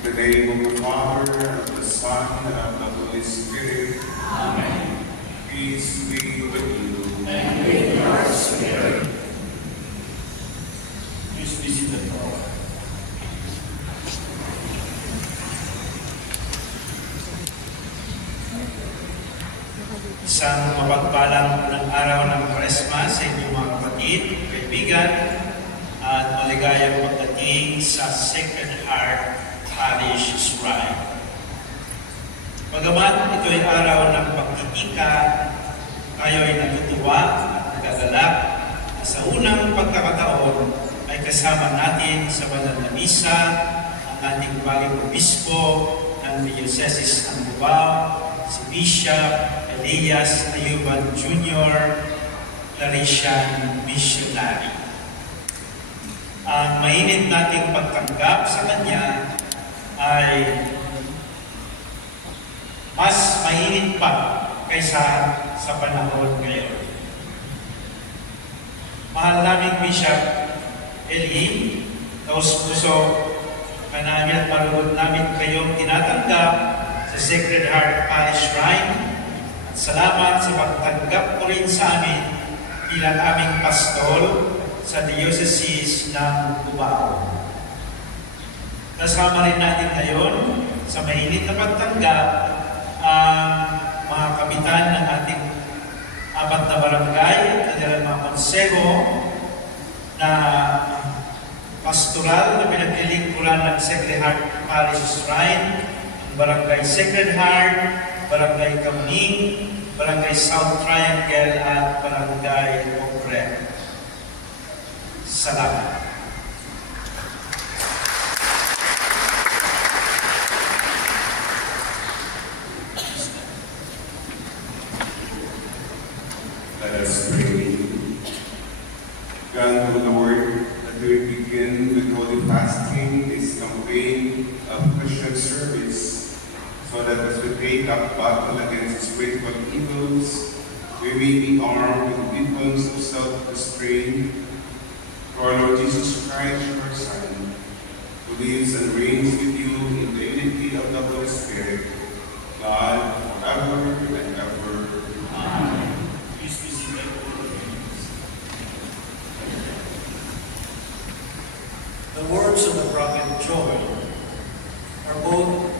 In the name of the Father, and of the Son, and of the Holy Spirit. Amen. Peace be with you. And with your spirit. Please be seated for a while. Isang mapagpalang ng araw ng Kwaresma sa inyong mga kapatid, kaibigan, at maligayang pagdating sa Sacred Heart Parish Shrine. Bagamat ito ay araw ng pagtitika, tayo ay natutuwa at nagagalak na sa unang pagkakataon ay kasama natin sa banal na misa ang ating bagong obispo ng Diocese ng Cubao, si Bishop Elias Ayuban Jr., Claretian Missionary. Ang mainit nating pagtanggap sa kanya ay mas mainit pa kaysa sa panahon ngayon. Mahal naming Bishop Eli, taus-puso ka namin at malugod namin kayong tinatanggap sa Sacred Heart Parish Shrine. At salamat sa pagtanggap mo rin sa amin bilang aming pastol sa Diocese ng Cubao. Kasama rin natin ngayon sa mainit na pagtanggap ang mga kapitan ng ating 4 na barangay at kanilang mga konseho na pastoral na pinaglilingkuran ng Sacred Heart Parish Shrine, ang Barangay Sacred Heart, Barangay Kamning, Barangay South Triangle at Barangay Ogre. Salamat. Let us pray. God, O Lord, that we begin with holy fasting this campaign of Christian service, so that as we take up battle against spiritual evils, we may be armed with weapons of self-restraint through our Lord Jesus Christ, your Son, who lives and reigns with you in the unity of the Holy Spirit, God, forever and ever. Amen. Please be seated. The words of the prophet Joel are both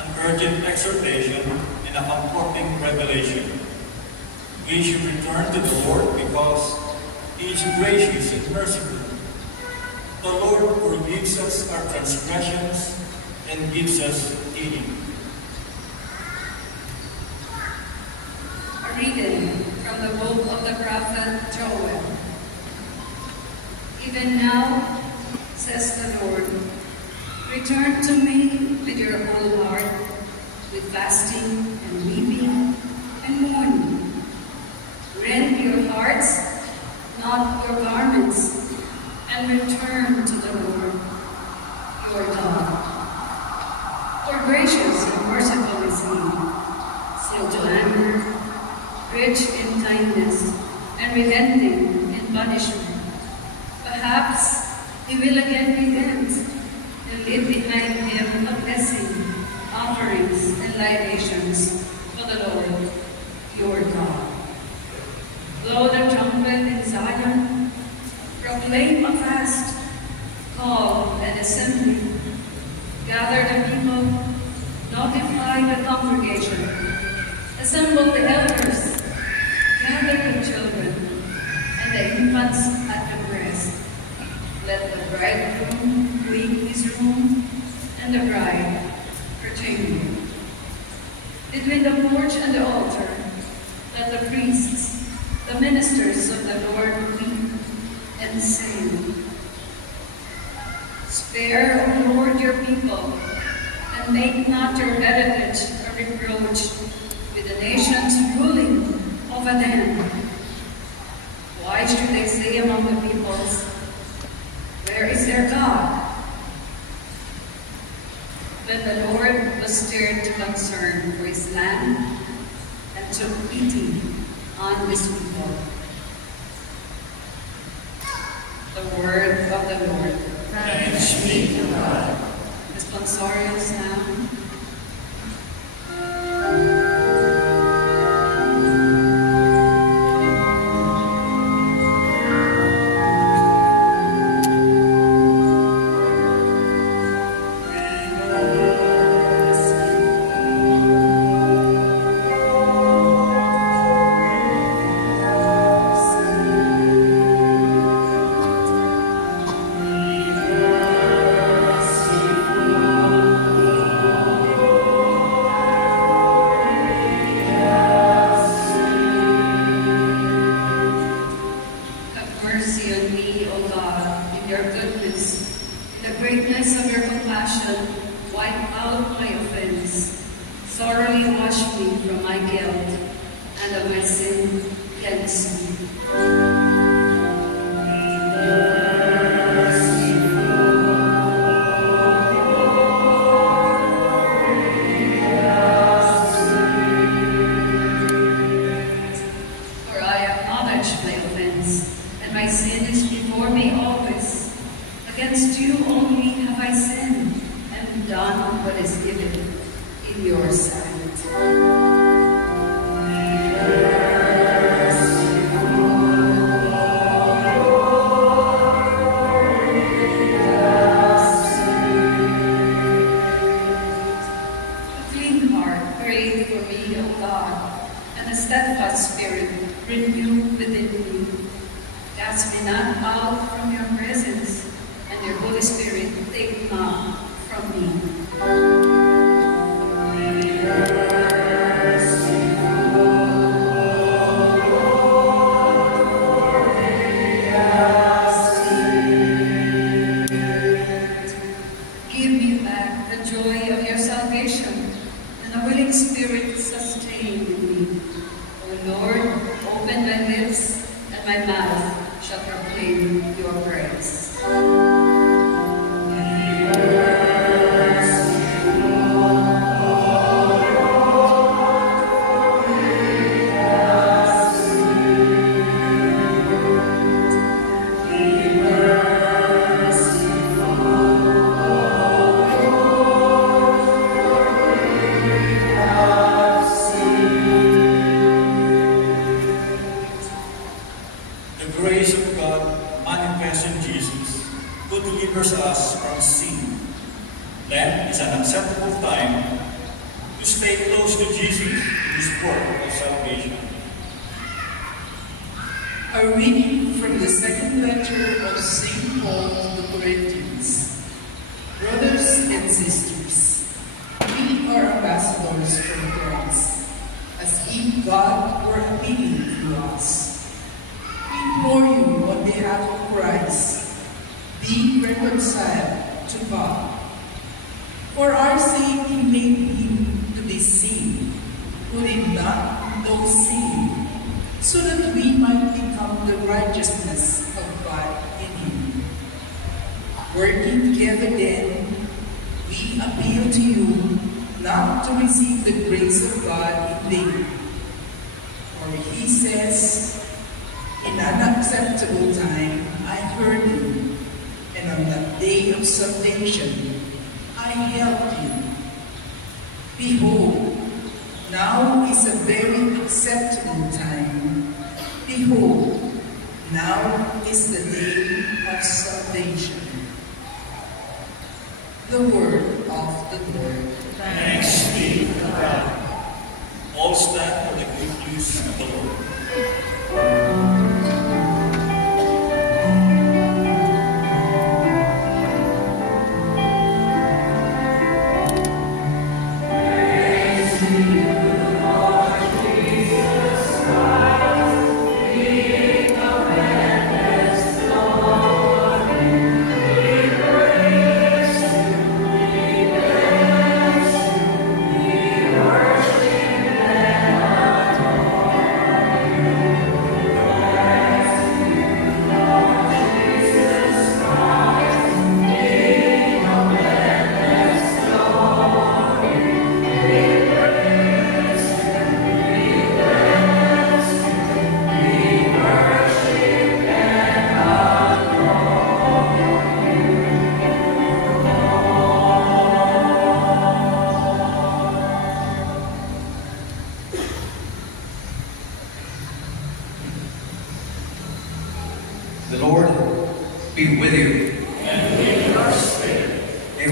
an urgent exhortation and a comforting revelation. We should return to the Lord because He is gracious and merciful. The Lord forgives us our transgressions and gives us healing. A reading from the book of the prophet Joel. Even now, says the Lord, return to me with your whole heart, with fasting and weeping and mourning. Rend your hearts, not your garments, and return to the Lord, your God. For gracious and merciful is He, slow to anger, rich in kindness, and relenting in punishment. Perhaps He will again relent and leave behind Him a blessing, offerings, and libations for the Lord, your God. Blow the trumpet in Zion, proclaim a fast, call an assembly, gather the people, notify the congregation, assemble the elders, gather the children, and the infants at the breast. Let the bridegroom leave his room, and the bride her chamber. Between the porch and the altar, let the priests, the ministers of the Lord, weep and sing. Spare, O Lord, your people, and make not your heritage a reproach with the nations ruling over them. Why should they say among the peoples, where is their God? When the Lord was stirred to concern for his land and took pity on his people. The word of the Lord. Thanks be to God. Responsibility. responsorials now.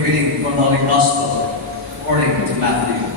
reading from the Holy Gospel according to Matthew.